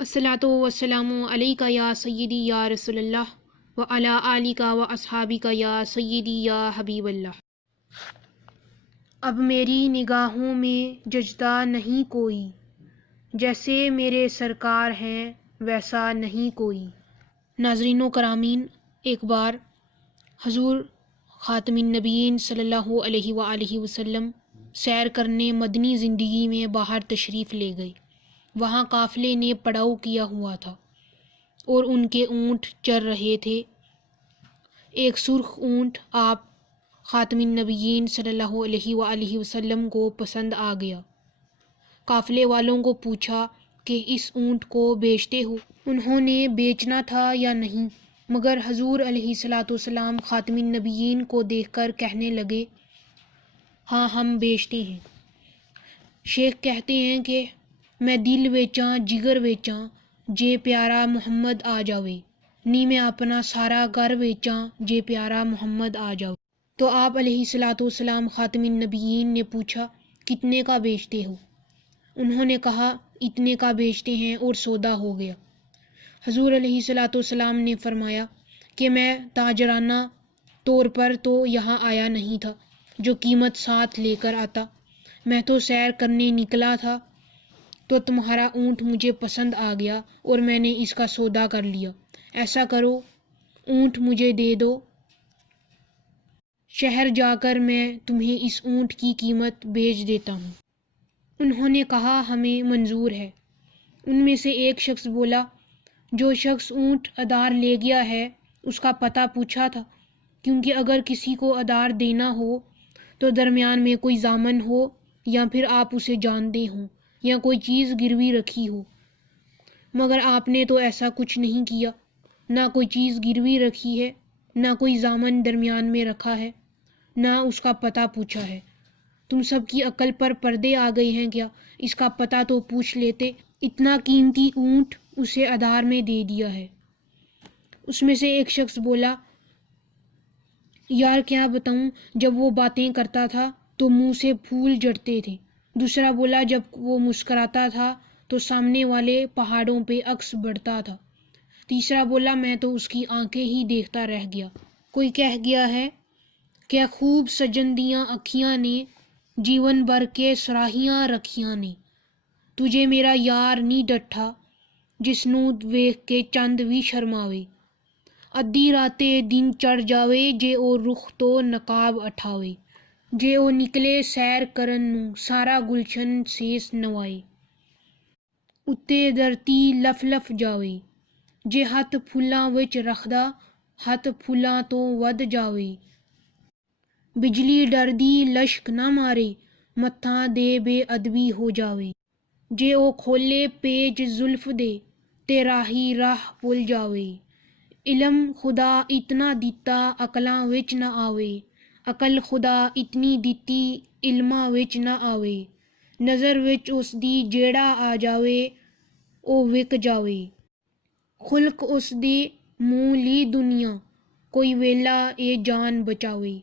الصلاۃ والسلام علیکہ یا سیدی یا رسول اللہ و علی آلکہ و اصحابکہ یا سیدی یا حبیب اللہ۔ اب میری نگاہوں میں جچتا نہیں کوئی، جیسے میرے سرکار ہیں ویسا نہیں کوئی۔ ناظرین و کرامین، ایک بار حضور خاتم النبیین صلی اللہ علیہ وآلہ وسلم سیر کرنے مدنی زندگی میں باہر تشریف لے گئے۔ وہاں قافلے نے پڑاؤ کیا ہوا تھا اور ان کے اونٹ چر رہے تھے۔ ایک سرخ اونٹ آپ خاتم النبیین صلی اللہ علیہ وآلہ وسلم کو پسند آ گیا۔ قافلے والوں کو پوچھا کہ اس اونٹ کو بیچتے ہو؟ انہوں نے بیچنا تھا یا نہیں، مگر حضور علیہ الصلاۃ والسلام خاتم النبیین کو دیکھ کر کہنے لگے، ہاں ہم بیچتے ہیں۔ شیخ کہتے ہیں کہ میں دل ویچاں جگر ویچاں جے پیارا محمد آ جاوے، نی میں اپنا سارا گھر ویچاں جے پیارا محمد آ جاوے۔ تو آپ علیہ الصلاۃ والسلام خاتم النبیین نے پوچھا، کتنے کا بیچتے ہو؟ انہوں نے کہا، اتنے کا بیچتے ہیں، اور سودا ہو گیا۔ حضور علیہ الصلاۃ والسلام نے فرمایا کہ میں تاجرانہ طور پر تو یہاں آیا نہیں تھا جو قیمت ساتھ لے کر آتا، میں تو سیر کرنے نکلا تھا، تو تمہارا اونٹ مجھے پسند آ گیا اور میں نے اس کا سودا کر لیا۔ ایسا کرو، اونٹ مجھے دے دو، شہر جا کر میں تمہیں اس اونٹ کی قیمت بیچ دیتا ہوں۔ انہوں نے کہا، ہمیں منظور ہے۔ ان میں سے ایک شخص بولا، جو شخص اونٹ ادار لے گیا ہے اس کا پتہ پوچھا تھا؟ کیونکہ اگر کسی کو ادار دینا ہو تو درمیان میں کوئی ضامن ہو، یا پھر آپ اسے جانتے ہوں، یا کوئی چیز گروی رکھی ہو، مگر آپ نے تو ایسا کچھ نہیں کیا، نہ کوئی چیز گروی رکھی ہے، نہ کوئی ضامن درمیان میں رکھا ہے، نہ اس کا پتہ پوچھا ہے۔ تم سب کی عقل پر پردے آ گئے ہیں کیا؟ اس کا پتہ تو پوچھ لیتے، اتنا قیمتی اونٹ اسے ادار میں دے دیا ہے۔ اس میں سے ایک شخص بولا، یار کیا بتاؤں، جب وہ باتیں کرتا تھا تو منہ سے پھول جھڑتے تھے۔ دوسرا بولا، جب وہ مسکراتا تھا تو سامنے والے پہاڑوں پہ عکس بڑھتا تھا۔ تیسرا بولا، میں تو اس کی آنکھیں ہی دیکھتا رہ گیا۔ کوئی کہہ گیا ہے کہ خوب سجندیاں اکھیاں نے، جیون بھر کے سراہیاں رکھیاں نے، تجھے میرا یار نہیں ڈٹھا، جس نوں ویکھ کے چند وی شرماوے، ادھی راتے دن چڑھ جاوے جے او رخ تو نقاب اٹھاوے، جے او نکلے سیر کرن نوں سارا گلشن سیس نوائے، اُتے دھرتی لف لف جاوے، جے ہتھ پھلاں وچ رکھدا ہتھ پھلاں تو ود جاوے، بجلی ڈردی لشک نہ مارے متھاں دے بے ادبی ہو جاوے، جے او کھولے پیج زلف دے تے راہی راہ بھل جاوے، علم خدا اتنا دتا عقلاں وچ نہ آوے، عقل خدا اتنی دتی علماں وچ نہ آوے، نظر وچ اس دی جیڑا آ جاوے او وک جاوے، خلق اس دے منہ لی دنیا کوئی ویلا اے جان بچاوے،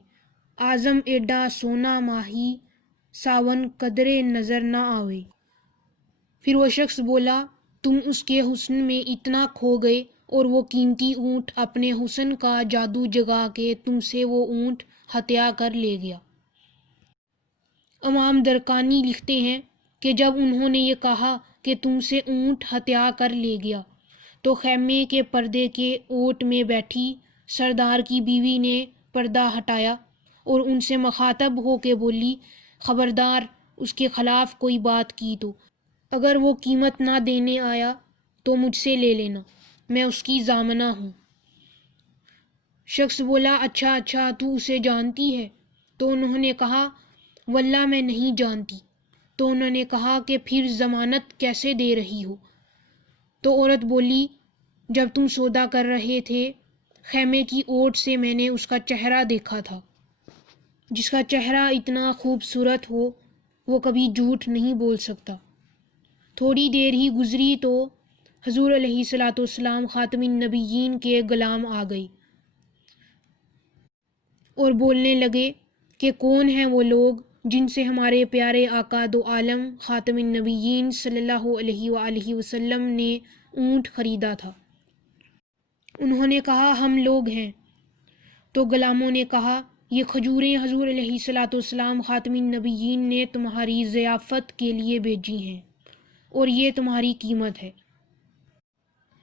اعظم ایڈا سونا ماہی ساون قدرے نظر نہ آوے۔ پھر وہ شخص بولا، تم اس کے حسن میں اتنا کھو گئے اور وہ قیمتی اونٹ اپنے حسن کا جادو جگا کے تم سے وہ اونٹ ہتیا کر لے گیا۔ امام درقانی لکھتے ہیں کہ جب انہوں نے یہ کہا کہ تم سے اونٹ ہتیا کر لے گیا، تو خیمے کے پردے کے اوٹ میں بیٹھی سردار کی بیوی نے پردہ ہٹایا اور ان سے مخاطب ہو کے بولی، خبردار، اس کے خلاف کوئی بات کی تو اگر وہ قیمت نہ دینے آیا تو مجھ سے لے لینا، میں اس کی ضامنہ ہوں۔ شخص بولا، اچھا اچھا، تو اسے جانتی ہے؟ تو انہوں نے کہا، واللہ میں نہیں جانتی۔ تو انہوں نے کہا کہ پھر ضمانت کیسے دے رہی ہو؟ تو عورت بولی، جب تم سودا کر رہے تھے خیمے کی اوٹ سے میں نے اس کا چہرہ دیکھا تھا۔ جس کا چہرہ اتنا خوبصورت ہو وہ کبھی جھوٹ نہیں بول سکتا۔ تھوڑی دیر ہی گزری تو حضور علیہ الصلاۃ والسلام خاتم النبیین کے غلام آ گئے اور بولنے لگے کہ کون ہیں وہ لوگ جن سے ہمارے پیارے آقا دو عالم خاتم النبیین صلی اللہ علیہ وآلہ وسلم نے اونٹ خریدا تھا۔ انہوں نے کہا ہم لوگ ہیں، تو غلاموں نے کہا یہ کھجوریں حضور علیہ الصلوۃ والسلام خاتم النبیین نے تمہاری ضیافت کے لیے بھیجی ہیں اور یہ تمہاری قیمت ہے۔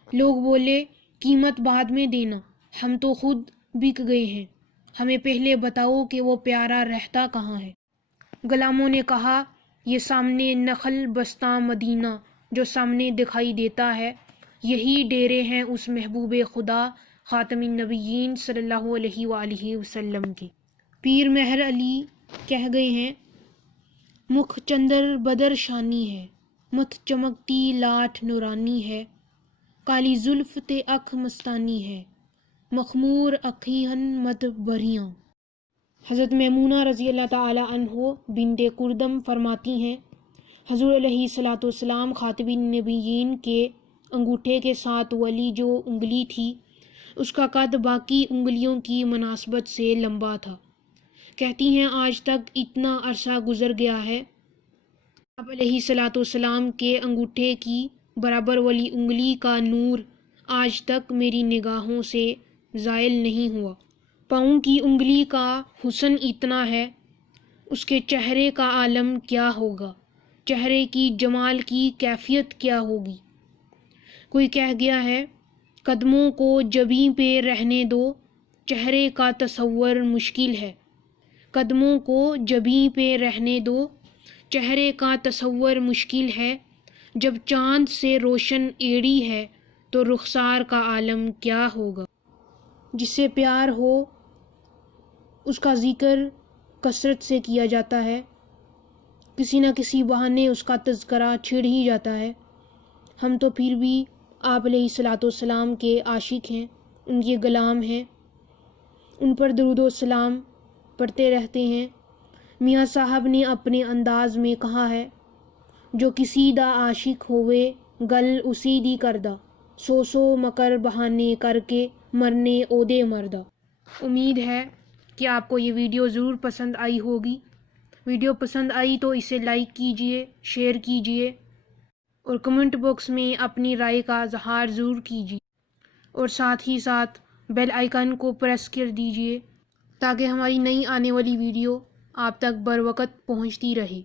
لوگ بولے قیمت بعد میں دینا، ہم تو خود بک گئے ہیں، ہمیں پہلے بتاؤ کہ وہ پیارا رہتا کہاں ہے۔ غلاموں نے کہا یہ سامنے نخل بستاں مدینہ جو سامنے دکھائی دیتا ہے، یہی ڈیرے ہیں اس محبوب خدا خاتم النبیین صلی اللہ علیہ وآلہ وسلم کے۔ پیر مہر علی کہہ گئے ہیں مکھ چندر بدر شانی ہے، متھ چمکتی لاٹھ نورانی ہے، کالی زلف تے اکھ مستانی ہے، مخمور اکھیہن مد بریاں۔ حضرت میمونہ رضی اللہ تعالی عنہ بنت کردم فرماتی ہیں حضور علیہ الصلوۃ والسلام خاتم النبیین کے انگوٹھے کے ساتھ والی جو انگلی تھی اس کا قد باقی انگلیوں کی مناسبت سے لمبا تھا۔ کہتی ہیں آج تک اتنا عرصہ گزر گیا ہے، آپ علیہ الصلوۃ والسلام کے انگوٹھے کی برابر والی انگلی کا نور آج تک میری نگاہوں سے زائل نہیں ہوا۔ پاؤں کی انگلی کا حسن اتنا ہے، اس کے چہرے کا عالم کیا ہوگا، چہرے کی جمال کی کیفیت کیا ہوگی۔ کوئی کہہ گیا ہے قدموں کو جبیں پہ رہنے دو، چہرے کا تصور مشکل ہے۔ قدموں کو جبیں پہ رہنے دو، چہرے کا تصور مشکل ہے، جب چاند سے روشن ایڑی ہے تو رخسار کا عالم کیا ہوگا۔ جس سے پیار ہو اس کا ذکر کثرت سے کیا جاتا ہے، کسی نہ کسی بہانے اس کا تذکرہ چھڑ ہی جاتا ہے۔ ہم تو پھر بھی آپ علیہ الصلوۃ والسلام کے عاشق ہیں، ان کے غلام ہیں، ان پر درود و سلام پڑھتے رہتے ہیں۔ میاں صاحب نے اپنے انداز میں کہا ہے جو کسی دا عاشق ہوئے گل اسی دی کردہ، سو سو مکر بہانے کر کے مرنے اودے مردہ۔ امید ہے کہ آپ کو یہ ویڈیو ضرور پسند آئی ہوگی۔ ویڈیو پسند آئی تو اسے لائک کیجئے، شیئر کیجئے اور کمنٹ باکس میں اپنی رائے کا اظہار ضرور کیجئے، اور ساتھ ہی ساتھ بیل آئیکن کو پریس کر دیجئے تاکہ ہماری نئی آنے والی ویڈیو آپ تک بروقت پہنچتی رہے۔